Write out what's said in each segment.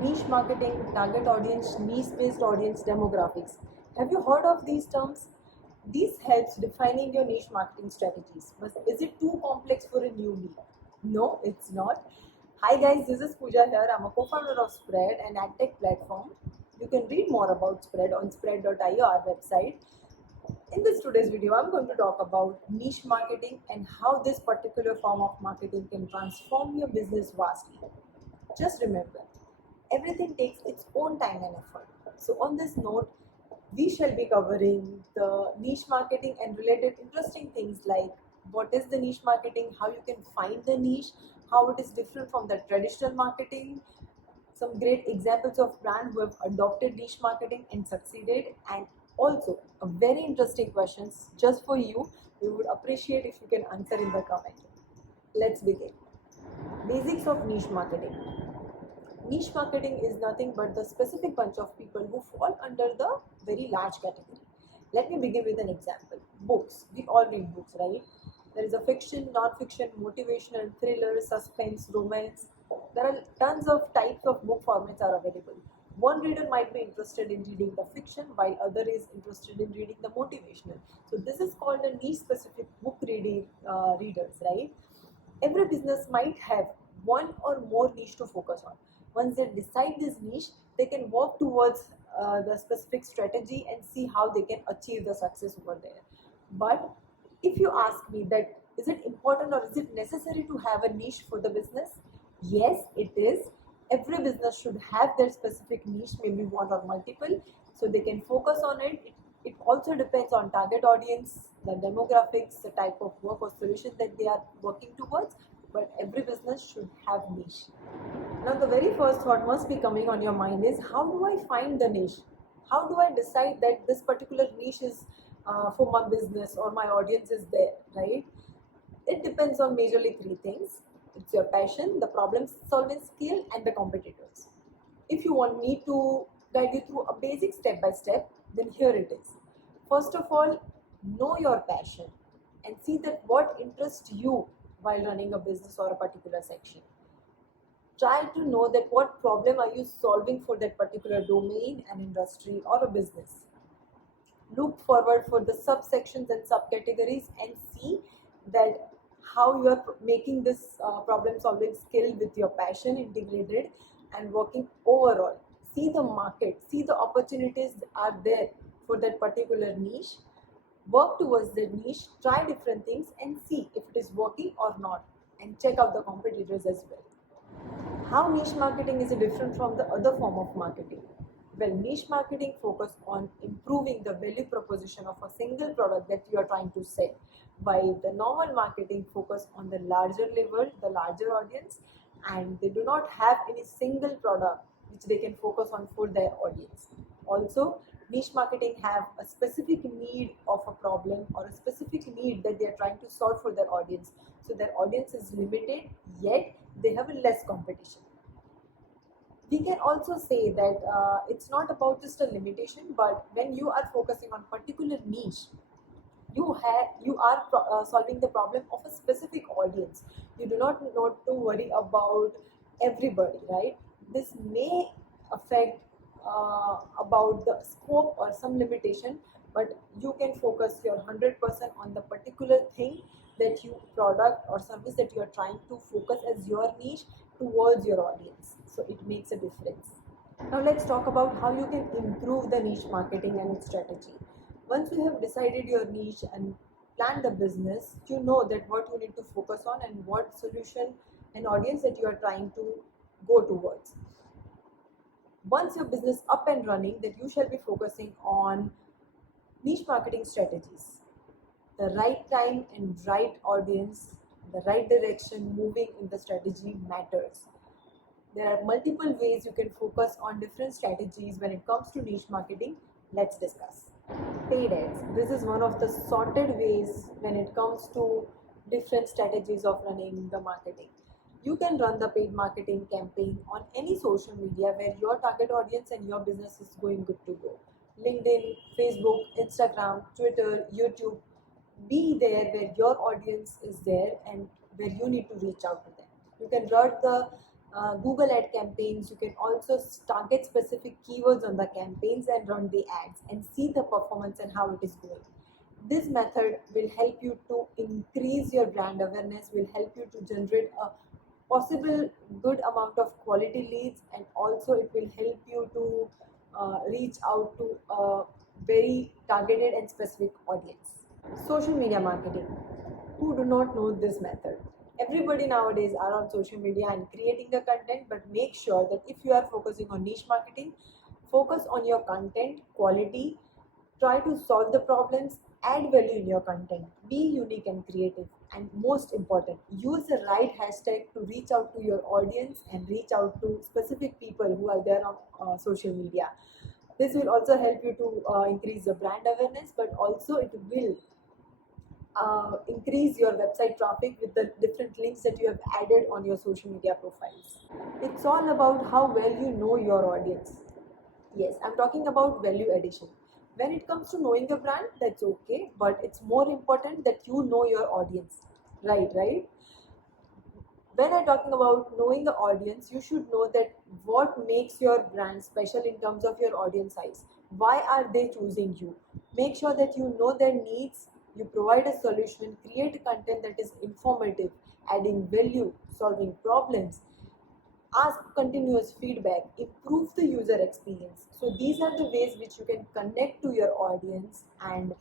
Niche marketing, target audience, niche-based audience, demographics. Have you heard of these terms? These helps defining your niche marketing strategies. But is it too complex for a newbie? No, it's not. Hi guys, this is Pooja here. I'm a co-founder of Spread, an adtech platform. You can read more about Spread on spread.io, our website. In this today's video, I'm going to talk about niche marketing and how this particular form of marketing can transform your business vastly. Just remember, everything takes its own time and effort. So, on this note, we shall be covering the niche marketing and related interesting things like what is the niche marketing, how you can find the niche, how it is different from the traditional marketing, some great examples of brands who have adopted niche marketing and succeeded, and also a very interesting questions just for you. We would appreciate if you can answer in the comment. Let's begin. Basics of niche marketing. Niche marketing is nothing but the specific bunch of people who fall under the very large category. Let me begin with an example. Books. We all read books, right? There is a fiction, non-fiction, motivational, thriller, suspense, romance. There are tons of types of book formats are available. One reader might be interested in reading the fiction, while other is interested in reading the motivational. So this is called a niche specific book reading readers, right? Every business might have one or more niche to focus on. Once they decide this niche, they can work towards the specific strategy and see how they can achieve the success over there. But if you ask me that is it important or is it necessary to have a niche for the business? Yes, it is. Every business should have their specific niche, maybe one or multiple, so they can focus on it. It also depends on target audience, the demographics, the type of work or solution that they are working towards, but every business should have niche. Now, the very first thought must be coming on your mind is how do I find the niche? How do I decide that this particular niche is for my business or my audience is there, right? It depends on majorly three things. It's your passion, the problem solving skill, and the competitors. If you want me to guide you through a basic step by step, then here it is. First of all, know your passion and see that what interests you while running a business or a particular section. Try to know that what problem are you solving for that particular domain, an industry, or a business. Look forward for the subsections and subcategories and see that how you are making this problem solving skill with your passion integrated and working overall. See the market, see the opportunities are there for that particular niche. Work towards that niche, try different things and see if it is working or not, and check out the competitors as well. How niche marketing is different from the other form of marketing? Well, niche marketing focus on improving the value proposition of a single product that you are trying to sell, while the normal marketing focus on the larger level, the larger audience, and they do not have any single product which they can focus on for their audience. Also, niche marketing have a specific need of a problem or a specific need that they are trying to solve for their audience. So their audience is limited, yet they have a less competition. We can also say that it's not about just a limitation, but when you are focusing on particular niche, you are solving the problem of a specific audience. You do not need to worry about everybody, right? This may affect about the scope or some limitation, but you can focus your 100% on the particular thing that you product or service that you are trying to focus as your niche towards your audience, so it makes a difference. Now let's talk about how you can improve the niche marketing and its strategy. Once you have decided your niche and planned the business, you know that what you need to focus on and what solution and audience that you are trying to go towards. Once your business up and running, that you shall be focusing on niche marketing strategies. The right time and right audience, the right direction moving in the strategy matters. There are multiple ways you can focus on different strategies when it comes to niche marketing. Let's discuss. Paid ads. This is one of the sorted ways when it comes to different strategies of running the marketing. You can run the paid marketing campaign on any social media where your target audience and your business is going good to go. LinkedIn, Facebook, Instagram, Twitter, YouTube. Be there where your audience is there and where you need to reach out to them. You can run the Google ad campaigns. You can also target specific keywords on the campaigns and run the ads and see the performance and how it is going. This method will help you to increase your brand awareness, will help you to generate a possible good amount of quality leads, and also it will help you to reach out to a very targeted and specific audience. Social media marketing. Who do not know this method? Everybody nowadays are on social media and creating the content, but make sure that if you are focusing on niche marketing, focus on your content quality, try to solve the problems, add value in your content, be unique and creative, and most important, use the right hashtag to reach out to your audience and reach out to specific people who are there on social media. This will also help you to increase the brand awareness, but also it will increase your website traffic with the different links that you have added on your social media profiles. It's all about how well you know your audience. Yes, I'm talking about value addition. When it comes to knowing your brand, that's okay, but it's more important that you know your audience. Right? When I'm talking about knowing the audience, you should know that what makes your brand special in terms of your audience size. Why are they choosing you? Make sure that you know their needs, you provide a solution, create content that is informative, adding value, solving problems, ask continuous feedback, improve the user experience. So these are the ways which you can connect to your audience and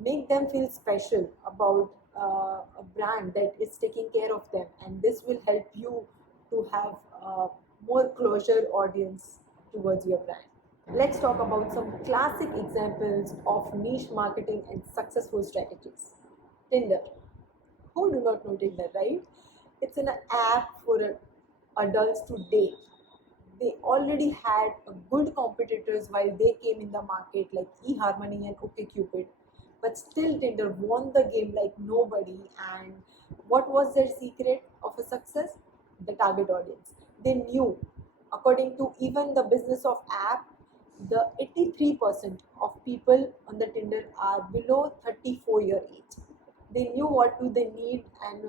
make them feel special about a brand that is taking care of them, and this will help you to have more closure audience towards your brand. Let's talk about some classic examples of niche marketing and successful strategies. Tinder. Who do not know Tinder, right? It's an app for adults to date. They already had a good competitors while they came in the market like eHarmony and OkCupid, but still Tinder won the game like nobody. And what was their secret of a success? The target audience. They knew, according to even the business of app, the 83% of people on the Tinder are below 34-year age. They knew what do they need and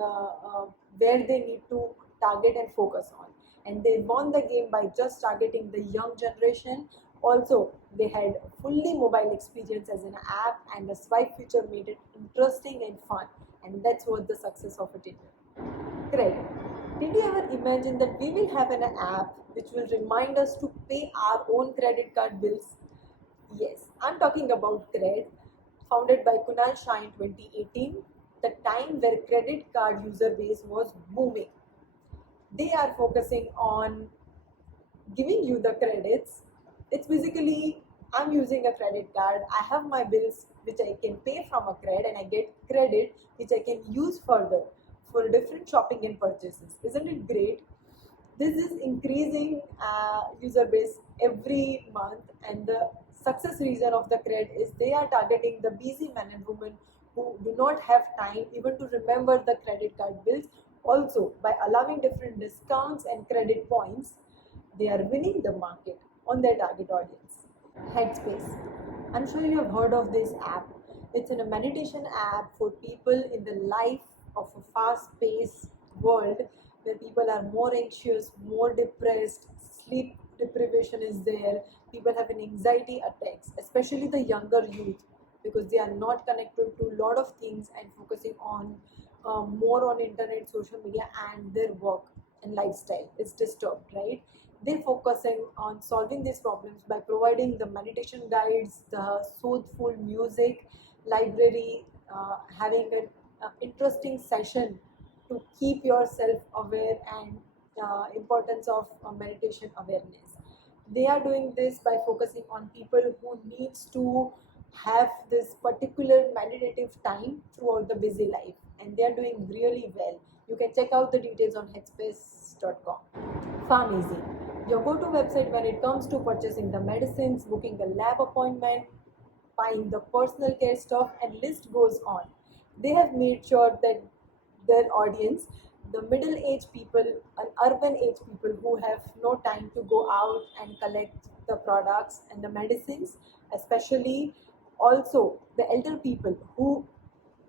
where they need to target and focus on, and they won the game by just targeting the young generation. Also, they had fully mobile experience as an app, and the swipe feature made it interesting and fun, and that's what the success of a Tinder. Credit. Did you ever imagine that we will have an app which will remind us to pay our own credit card bills? Yes, I'm talking about Cred, founded by Kunal Shah in 2018, the time where credit card user base was booming. They are focusing on giving you the credits. It's basically, I'm using a credit card, I have my bills which I can pay from a credit, and I get credit which I can use further for different shopping and purchases. Isn't it great? This is increasing user base every month, and the success reason of the credit is they are targeting the busy men and women who do not have time even to remember the credit card bills. Also, by allowing different discounts and credit points, they are winning the market on their target audience. Headspace. I'm sure you have heard of this app. It's a meditation app for people in the life of a fast-paced world where people are more anxious, more depressed, sleep deprivation is there, people have an anxiety attacks, especially the younger youth, because they are not connected to a lot of things and focusing on more on internet, social media, and their work and lifestyle is disturbed, right? They're focusing on solving these problems by providing the meditation guides, the soothful music library, having an interesting session to keep yourself aware, and importance of meditation awareness. They are doing this by focusing on people who needs to have this particular meditative time throughout the busy life, and they are doing really well. You can check out the details on headspace.com. Pharmacy, your go-to website when it comes to purchasing the medicines, booking a lab appointment, buying the personal care stuff, and list goes on. They have made sure that their audience, the middle-aged people and urban-age people who have no time to go out and collect the products and the medicines, especially also the elder people who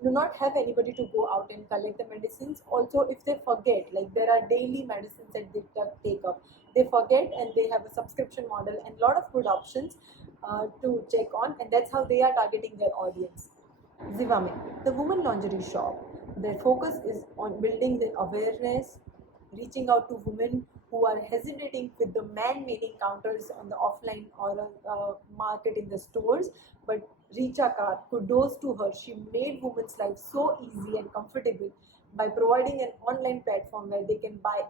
do not have anybody to go out and collect the medicines. Also, if they forget, like there are daily medicines that they take up, they forget, and they have a subscription model and lot of good options to check on, and that's how they are targeting their audience. Zivame, the woman lingerie shop, their focus is on building the awareness, reaching out to women who are hesitating with the man-made encounters on the offline or market in the stores. But Richa Kar, kudos to her, she made women's life so easy and comfortable by providing an online platform where they can buy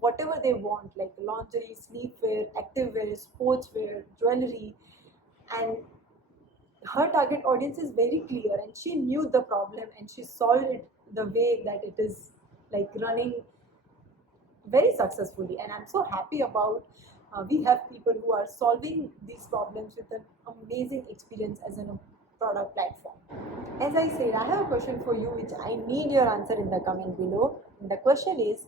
whatever they want, like lingerie, sleepwear, activewear, sportswear, jewelry, and her target audience is very clear, and she knew the problem and she solved it the way that it is like running very successfully. And I'm so happy about we have people who are solving these problems with an amazing experience as a product platform. As I said, I have a question for you which I need your answer in the comment below. And the question is,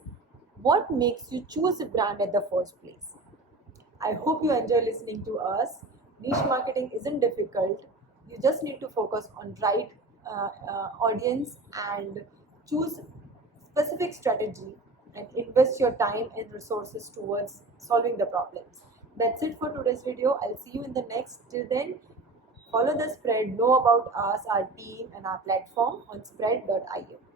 what makes you choose a brand at the first place? I hope you enjoy listening to us. Niche marketing isn't difficult. You just need to focus on right audience and choose specific strategy and invest your time and resources towards solving the problems. That's it for today's video. I'll see you in the next. Till then, follow the spread, know about us, our team, and our platform on spread.io.